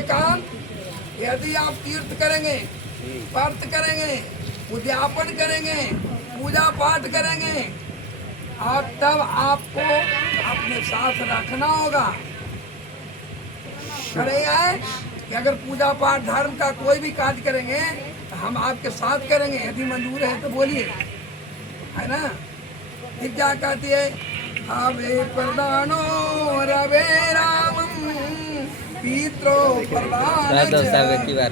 एकांत यदि आप तीर्थ करेंगे, व्रत करेंगे, उद्यापन करेंगे, पूजा पाठ करेंगे और तब आपको अपने साथ रखना होगा। करे है कि अगर पूजा पाठ धर्म का कोई भी कार्य करेंगे तो हम आपके साथ करेंगे, यदि मंजूर है तो बोलिए, है ना। फिर क्या कहती है, हवे प्रदानो रवे रामम पित्रो प्रदान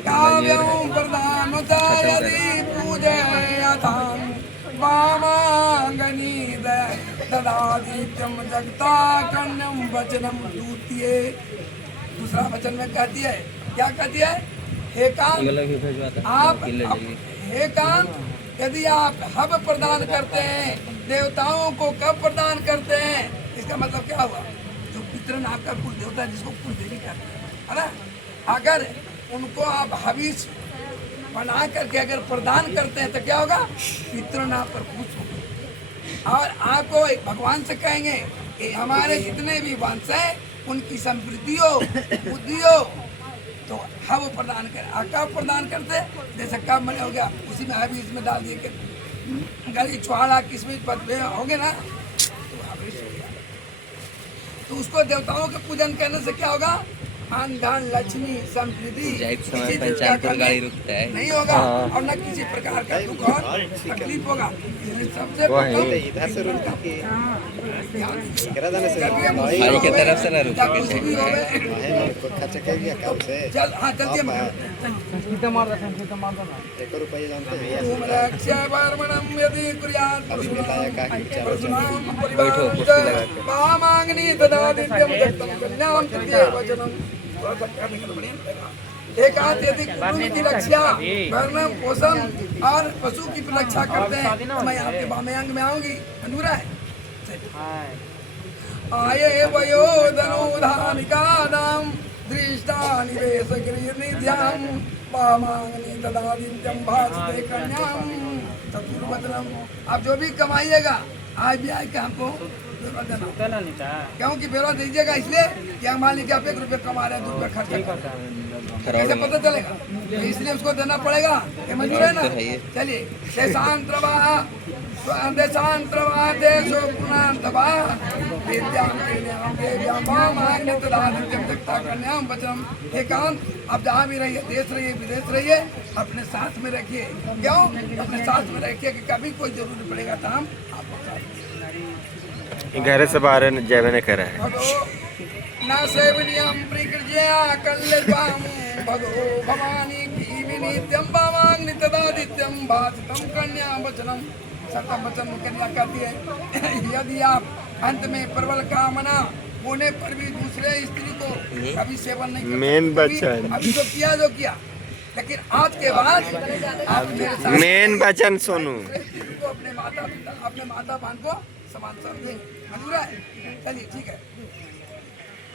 काव्यं प्रदानो च यदि पूजयाथां वामांगनी ददादित्यं जगता कन्यं वचनम द्वितीये। दूसरा वचन में कहती है, क्या कहती है, हे कांत आप हे कांत यदि आप हव प्रदान करते हैं, देवताओं को कब प्रदान करते हैं, इसका मतलब क्या हुआ, जो पितरन आपका कुल देवता जिसको कुल देवी कहते हैं, है ना, अगर उनको आप हविष बना करके अगर प्रदान करते हैं तो क्या होगा, पितरन आप पर खुश होंगे और आपको भगवान से कहेंगे कि हमारे जितने भी वंश हैं उनकी समृद्धि हो, बुद्धि हो, तो हव प्रदान करें। कब प्रदान करते, जैसे कब मैंने हो गया उसी में हविष इसमें डाल दिए कि गली छुआड़ा किसमिस पत्ते हो गए ना, तो हविष हो गया। तो उसको देवताओं के पूजन करने से क्या होगा, अन्न धन लक्ष्मी समृद्धि गाड़ी रुकता है नहीं होगा और न किसी प्रकार का दुख और तकलीफ होगा। सबसे इधर से रुक के की तरफ से ना रुक चल हाँ चलते एक यदि रक्षा भरण पोषण और पशु की रक्षा करते हैं तो मैं आपके बामे अंग में आऊंगी, अनुरा है आये वयो धनुधानिका नाम दृष्टा निवेश गृहनिध्याम पामांगनी ददादित्यम भासते कन्याम चतुर्वदनम। आप जो भी कमाइएगा आज भी आए हमको क्योंकि बेरोज दीजिएगा, इसलिए कि मान लीजिए आप 1 रुपये कमा रहे हैं, 2 रुपये खर्चा कैसे पता चलेगा, तो इसलिए उसको देना पड़ेगा, ये मंजूर है ना। चलिए एकांत आप जहाँ भी रहिए, देश रहिए विदेश रहिए, अपने साथ में रखिए। क्यों अपने साथ में रखिए कि कभी कोई जरूरत पड़ेगा तो हम आपको साथ घर से बाहर जैवे ने करा है ना सेवनियम प्रकृज्या कल्यवाम भगो भवानी की विनित्यम भावाग्नि तदादित्यम भासितम कन्या वचनम। सतम वचन कन्या कहती है यदि आप अंत में प्रबल कामना होने पर भी दूसरे स्त्री को कभी सेवन नहीं करते, मेन बचन अभी तो किया जो किया, लेकिन आज के बाद आप मेरे साथ मेन बचन सुनो, अपने माता पिता अपने माता बहन को समान समझेंगे, मंजूर है। चलिए ठीक है,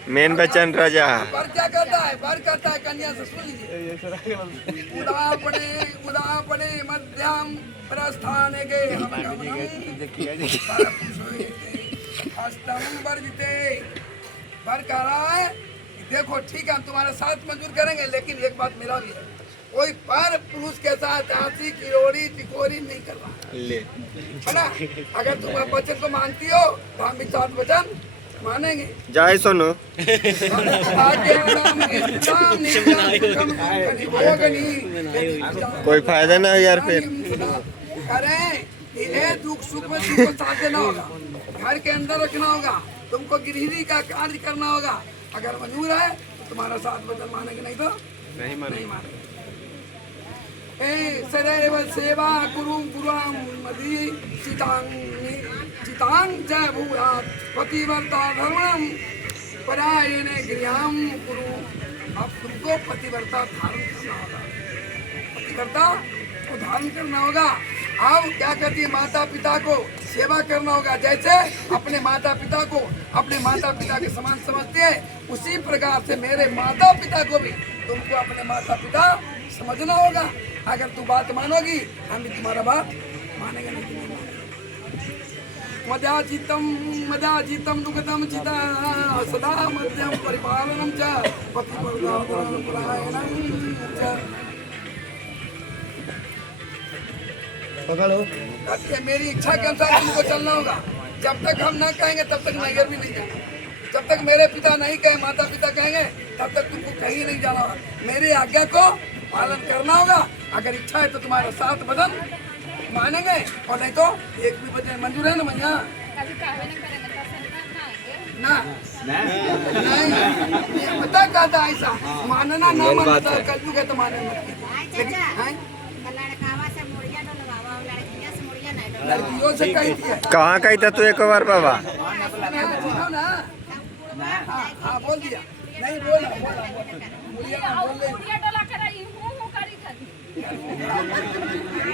मेन बचन राजा पर क्या कहता है, पर कहता है कन्या से सुन लीजिए, उदापने मध्यम प्रस्थान गए अष्टम वर्जिते। पर कह रहा है देखो ठीक है हम तुम्हारे साथ मंजूर करेंगे, लेकिन एक बात मेरा भी है, कोई पर पुरुष के साथ हाथी किरोड़ी टिकोरी नहीं कर रहा है ना। अगर तुम वचन को मानती हो तो हम भी 7 वचन मानेंगे। जाए सुनो कोई फायदा ना हो यार, फिर करें दुख सुख में तुमको साथ देना होगा, घर के अंदर रखना होगा, तुमको गृहिणी का कार्य करना होगा। अगर मंजूर है तो तुम्हारा 7 वचन मानेंगे, नहीं तो नहीं मानेंगे। सदैव सेवा कुरु गुरुम मदि चितांग च भूयात् पतिव्रता धर्मम परायणे गृहम कुरु। अब तुमको पतिव्रता धारण करना होगा, पतिव्रता को धारण करना होगा। अब क्या कहती है, माता पिता को सेवा करना होगा, जैसे अपने माता पिता को अपने माता पिता के समान समझते हैं, उसी प्रकार से मेरे माता पिता को भी तुमको अपने माता पिता समझना होगा। अगर तू बात मानोगी हम भी तुम्हारा बात मानेंगे, नहीं मदाचितं दुःखदं चिता सदा मध्यम परिपालनं च पतिपर्दापरायणं च। पकड़ो। मेरी इच्छा के अनुसार तुमको चलना होगा। जब तक हम ना कहेंगे तब तक नैयर भी नहीं जाएंगे। जब तक मेरे पिता नहीं कहे, माता पिता कहेंगे, तब तक तुमको कहीं नहीं जाना होगा। मेरी आज्ञा को पालन करना होगा। अगर इच्छा है तो तुम्हारा 7 बदन मानेंगे, और नहीं तो एक भी बदन मंजूर है ना भैया? ना नहीं पता कहता ऐसा मानना ना मानना कल है तो माने मत। लेकिन लड़कियों से कहती है। कहाँ कही था तू एक बार बाबा? हाँ बोल दिया। नहीं बोला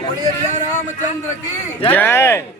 बोलिए रामचंद्र की जय।